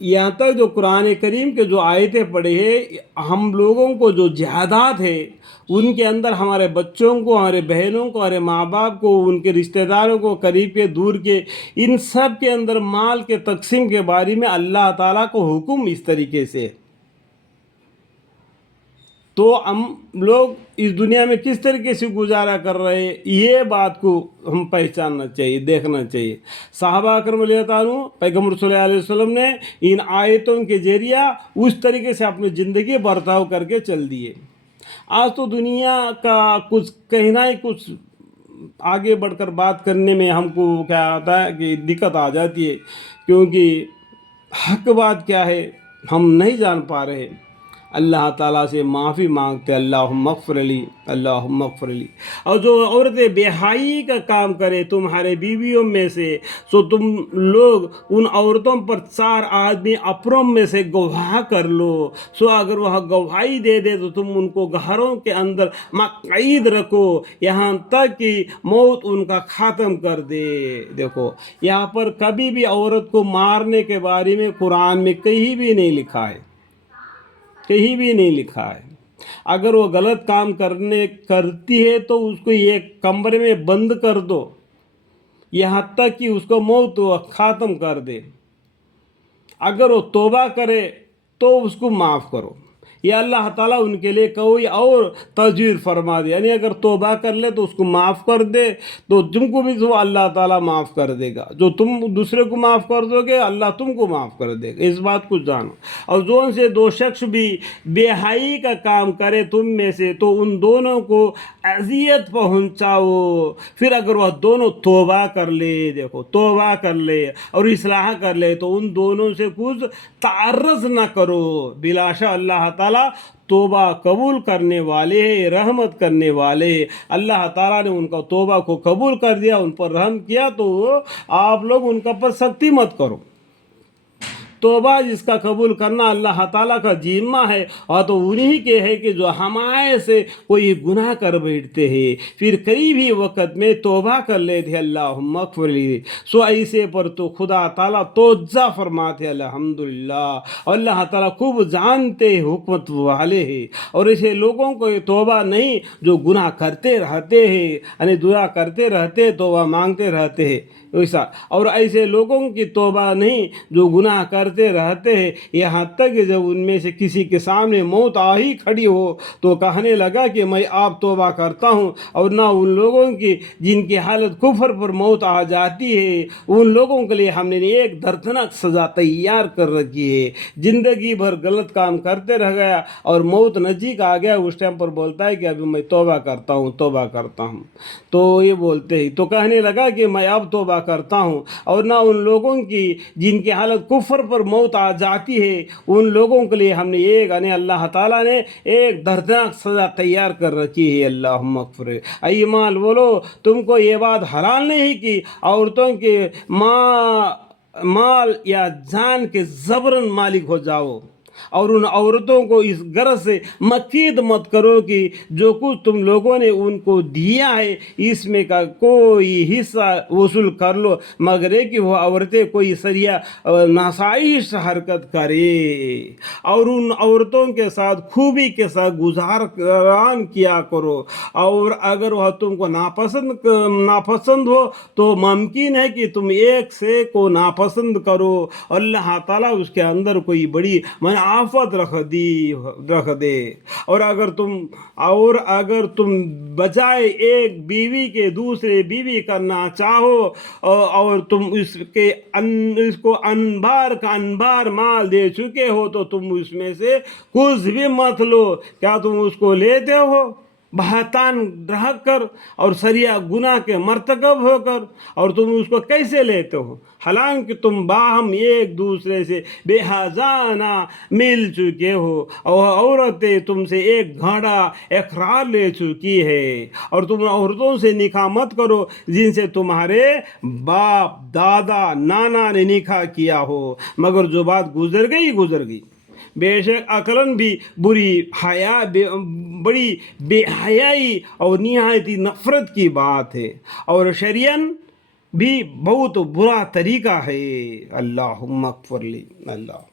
یہاں تک جو قرآن کریم کے جو آیتیں پڑھے ہیں، ہم لوگوں کو جو جائیداد ہے ان کے اندر ہمارے بچوں کو، ہمارے بہنوں کو، ہمارے ماں باپ کو، ان کے رشتہ داروں کو، قریب کے دور کے، ان سب کے اندر مال کے تقسیم کے بارے میں اللہ تعالیٰ کو حکم اس طریقے سے. تو ہم لوگ اس دنیا میں کس طریقے سے گزارا کر رہے ہیں، یہ بات کو ہم پہچاننا چاہیے، دیکھنا چاہیے. صحابہ اکرم علیہ تعالیٰ پیغمبر صلی اللہ علیہ وسلم نے ان آیتوں کے ذریعہ اس طریقے سے اپنی زندگی برتاؤ کر کے چل دیے. آج تو دنیا کا کچھ کہنا ہی کچھ آگے بڑھ کر بات کرنے میں ہم کو کیا آتا ہے کہ دقت آ جاتی ہے، کیونکہ حق بات کیا ہے ہم نہیں جان پا رہے. اللہ تعالیٰ سے معافی مانگتے، اللہم اغفر لی، اللہم اغفر لی. اور جو عورتیں بے حیائی کا کام کرے تمہارے بیویوں میں سے، سو تم لوگ ان عورتوں پر 4 آدمی اپنوں میں سے گواہ کر لو. سو اگر وہ گواہی دے دے تو تم ان کو گھروں کے اندر مقید رکھو یہاں تک کہ موت ان کا ختم کر دے. دیکھو یہاں پر کبھی بھی عورت کو مارنے کے بارے میں قرآن میں کہیں بھی نہیں لکھا ہے، کہیں بھی نہیں لکھا ہے. اگر وہ غلط کام کرتی ہے تو اس کو ایک کمرے میں بند کر دو یہاں تک کہ اس کو موت ختم کر دے. اگر وہ توبہ کرے تو اس کو معاف کرو، یا اللہ تعالیٰ ان کے لیے کوئی اور تجویز فرما دے. یعنی اگر توبہ کر لے تو اس کو معاف کر دے تو تم کو بھی تو اللہ تعالیٰ معاف کر دے گا. جو تم دوسرے کو معاف کر دو گے اللہ تم کو معاف کر دے گا. اس بات کو جانو. اور جو ان سے 2 شخص بھی بے حیائی کا کام کرے تم میں سے تو ان دونوں کو اذیت پہنچاؤ. پھر اگر وہ دونوں توبہ کر لے، دیکھو توبہ کر لے اور اصلاح کر لے تو ان دونوں سے کچھ تعرض نہ کرو. بلا شک اللہ تعالیٰ توبہ قبول کرنے والے ہیں، رحمت کرنے والے ہیں. اللہ تعالیٰ نے ان کا توبہ کو قبول کر دیا، ان پر رحم کیا، تو آپ لوگ ان کا پر سختی مت کرو. توبہ جس کا قبول کرنا اللہ تعالیٰ کا ذمہ ہے، اور تو انہی کے ہے کہ جو ہمارے سے کوئی گناہ کر بیٹھتے ہیں پھر قریب ہی وقت میں توبہ کر لیتے، اللہم اغفر لی. سو ایسے پر تو خدا تعالیٰ توجہ فرماتے. الحمدللہ. اور اللہ تعالیٰ خوب جانتے حکمت والے ہیں. اور ایسے لوگوں کو یہ توبہ نہیں جو گناہ کرتے رہتے ہیں، یعنی دعا کرتے رہتے، توبہ مانگتے رہتے ہیں ویسا. اور ایسے لوگوں کی توبہ نہیں جو گناہ کرتے رہتے ہیں یہاں تک کہ جب ان میں سے کسی کے سامنے موت آ ہی کھڑی ہو تو کہنے لگا کہ میں آپ توبہ کرتا ہوں. اور نہ ان لوگوں کی جن کی حالت کفر پر موت آ جاتی ہے، ان لوگوں کے لیے ہم نے ایک دردناک سزا تیار کر رکھی ہے. زندگی بھر غلط کام کرتے رہ گیا اور موت نزدیک آ گیا، اس ٹائم پر بولتا ہے کہ ابھی میں توبہ کرتا ہوں، توبہ کرتا ہوں. تو یہ بولتے ہیں تو کہنے لگا کہ میں اب توبہ کرتا ہوں. اور نہ ان لوگوں کی جن کی حالت کفر پر موت آ جاتی ہے، ان لوگوں کے لیے ہم نے یعنی اللہ تعالیٰ نے ایک دردناک سزا تیار کر رکھی ہے. اللہم اغفر. ایمان بولو، تم کو یہ بات حلال نہیں کہ عورتوں کے مال یا جان کے زبرن مالک ہو جاؤ، اور ان عورتوں کو اس غرض سے مقید مت کرو کہ جو کچھ تم لوگوں نے ان کو دیا ہے اس میں کا کوئی حصہ وصول کر لو، مگر کہ وہ عورتیں کوئی سریا ناشائست حرکت کرے. اور ان عورتوں کے ساتھ خوبی کے ساتھ گزاران کیا کرو. اور اگر وہ تم کو ناپسند ہو تو ممکن ہے کہ تم ایک سے کو ناپسند کرو. اللہ تعالیٰ اس کے اندر کوئی بڑی آفت رکھ دے. اور اگر تم بجائے ایک بیوی کے دوسرے بیوی کرنا چاہو اور تم اس کو انبار کا انبار مال دے چکے ہو تو تم اس میں سے کچھ بھی مت لو. کیا تم اس کو لیتے ہو بہتان رہ کر اور سریا گناہ کے مرتکب ہو کر؟ اور تم اس کو کیسے لیتے ہو حالانکہ تم باہم ایک دوسرے سے بے حجانہ مل چکے ہو، اور عورتیں تم سے ایک گھڑا اقرار لے چکی ہے. اور تم عورتوں سے نکاح مت کرو جن سے تمہارے باپ دادا نانا نے نکاح کیا ہو، مگر جو بات گزر گئی. بے شک عقلاً بھی بڑی بے حیائی اور نہایتی نفرت کی بات ہے، اور شرعاً بھی بہت برا طریقہ ہے. اللہم اغفر لی. اللہ